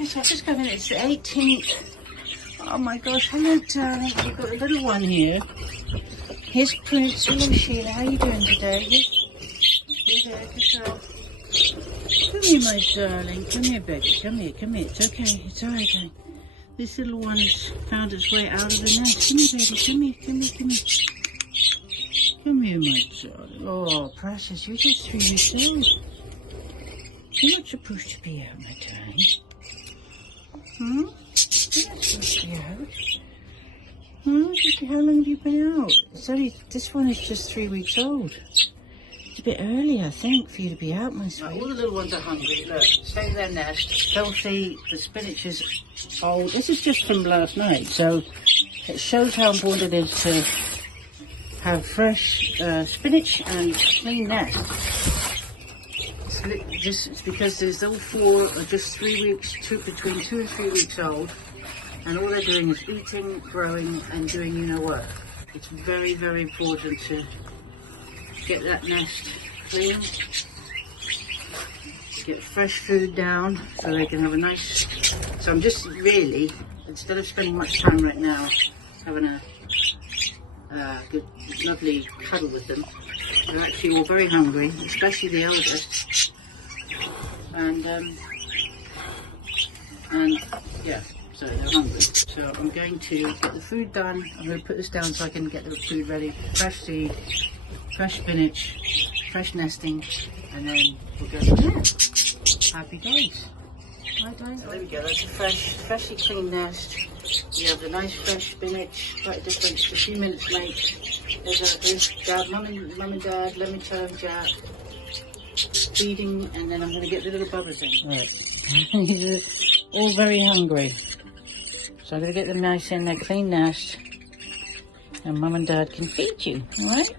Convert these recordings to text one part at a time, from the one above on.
Yes, I've just come in. It's the 18th. Oh my gosh, hello darling. We've got a little one here. Here's Prince. Hello Sheila, how you doing today? You there, good girl. Come here, my darling. Come here, baby. Come here, come here. It's okay. It's alright, darling. This little one has found its way out of the nest. Come here, baby. Come here, come here, come here. Come here, my darling. Oh, precious, you're just 3 weeks old. You're not supposed to be out, my darling. Hmm? You're not supposed to be out. How long have you been out? It's only, this one is just 3 weeks old. It's a bit early, I think, for you to be out, my sweet. All the little ones are hungry. Look, stay in their nest. Filthy. The spinach is old. This is just from last night, so it shows how important it is to have fresh spinach and clean nest. It's because there's all 4 are just 3 weeks, between 2 and 3 weeks old, and all they're doing is eating, growing, and doing you know what. It's very, very important to get that nest clean, get fresh food down so they can have a nice. So I'm just really, instead of spending much time right now having a good, lovely cuddle with them, they're actually all very hungry, especially the eldest. And yeah, so they're hungry. So I'm going to get the food done. I'm going to put this down so I can get the food ready. Fresh seed, fresh spinach, fresh nesting, and then we'll go from there. Happy days. Right, guys? There we go. That's a freshly cleaned nest. You have the nice fresh spinach. Quite a difference. A few minutes late. There's Dad, Mum and Dad. Let me tell them Jack. Feeding, and then I'm going to get the little bubbers in. Right. These are all very hungry. So I'm going to get them nice in their clean nest. And Mum and Dad can feed you. Alright?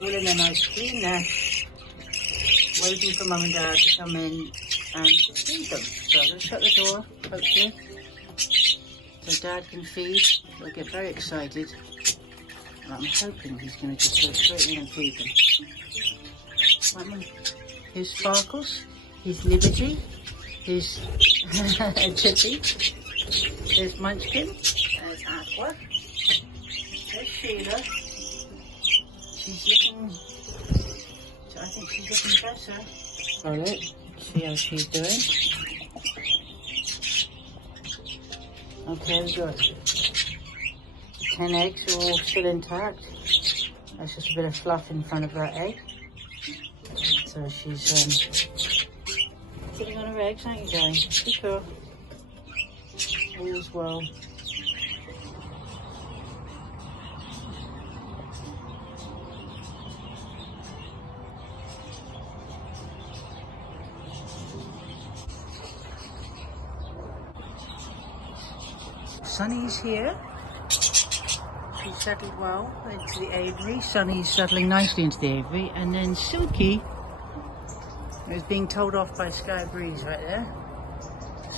All in their nice clean nest. Waiting for Mum and Dad to come in and feed them. So I'm going to shut the door, hopefully. So Dad can feed. They'll get very excited. And I'm hoping he's going to just go straight in and feed them. Here's Sparkles, here's Liberty, here's Chippy, there's Munchkin, there's Aqua, there's Sheila. She's looking, I think she's looking better. Violet, see how she's doing. Okay, good. 10 eggs are all still intact. That's just a bit of fluff in front of that egg. So she's sitting on her eggs, aren't you, darling? Good girl. All's well. Sunny's here. She's settled well into the aviary. Sunny's settling nicely into the aviary, and then Silky is being told off by Sky Breeze right there.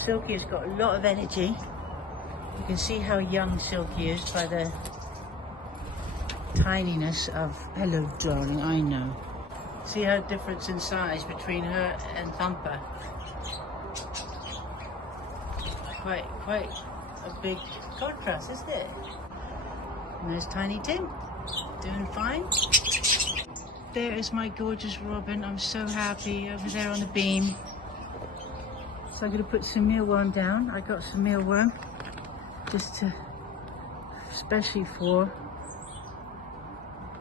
Silky has got a lot of energy. You can see how young Silky is by the tininess of, hello darling, I know. See how difference in size between her and Thumper. Quite a big contrast, isn't it? And there's Tiny Tim, doing fine. There is my gorgeous Robin. I'm so happy over there on the beam. So I'm going to put some mealworm down. I got some mealworm just to, especially for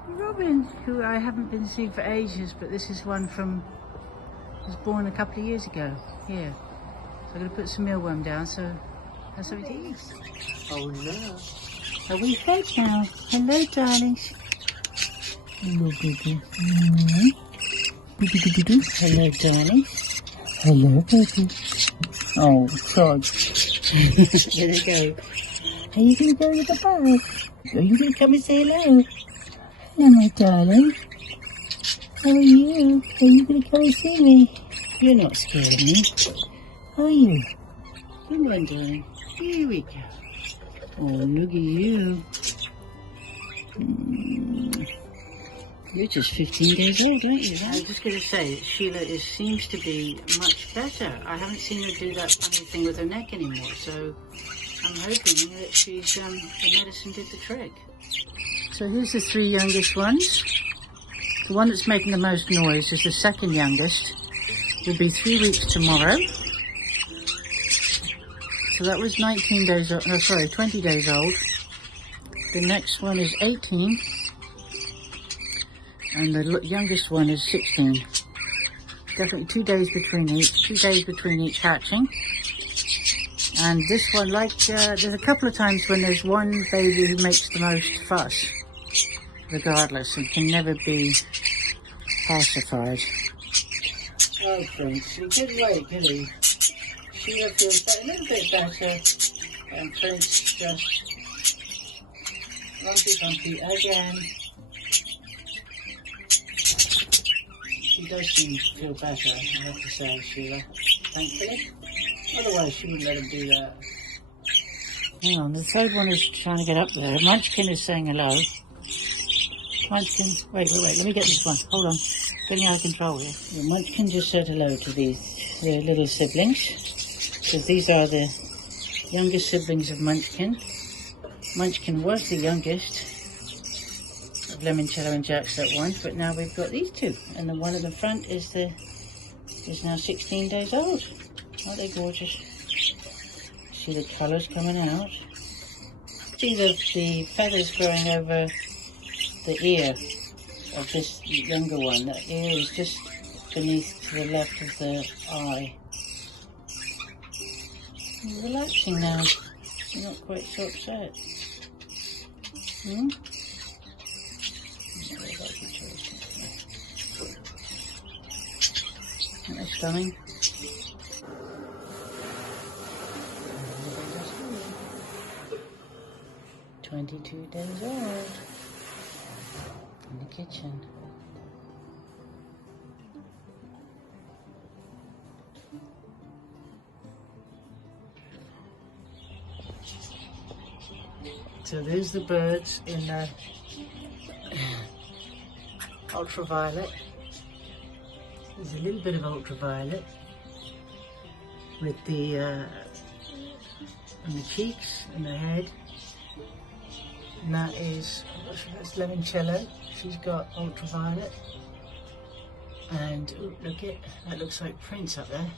Robin, who I haven't been seeing for ages, but this is one from, was born a couple of years ago. Here. So I'm going to put some mealworm down so that's something to eat. Oh no. Are we fed now? Hello darlings. Hello, baby. Hello, darling. Hello, baby. Oh, God. There they go. Are you going to go with the bug? Are you going to come and say hello? Hello, my darling. How are you? Are you going to come and see me? You're not scared of me, are you? Come on, darling. Here we go. Oh, look at you. You're just 15 days old, aren't you? I was just going to say, Sheila seems to be much better. I haven't seen her do that funny thing with her neck anymore, so I'm hoping that she's the medicine did the trick. So here's the 3 youngest ones. The one that's making the most noise is the second youngest. Will be 3 weeks tomorrow. So that was 19 days old. No, sorry, 20 days old. The next one is 18. And the youngest one is 16. Definitely 2 days between each. 2 days between each hatching. And this one, like, there's a couple of times when there's one baby who makes the most fuss, regardless, and can never be pacified. Oh, Prince, he did wait, did he? Sheila feels a little bit better, and Prince just lumpy again. She does seem to feel better, I have to say, Sheila, thankfully. Otherwise, she wouldn't let him do that. Hang on, the third one is trying to get up there. Munchkin is saying hello. Munchkin, wait, let me get this one. Hold on, getting out of control here. Yeah, Munchkin just said hello to these little siblings. So these are the youngest siblings of Munchkin. Munchkin was the youngest of Limoncello and Jack's at once, but now we've got these two. And the one at the front is now 16 days old. Aren't they gorgeous? See the colours coming out. See the feathers growing over the ear of this younger one. That ear is just beneath to the left of the eye. You're relaxing now. You're not quite so upset. Hmm? Isn't that stunning? 22 days old in the kitchen. So there's the birds in the ultraviolet. There's a little bit of ultraviolet with the in the cheeks and the head. And that is, that's Limoncello. She's got ultraviolet. And ooh, look it, that looks like Prince up there.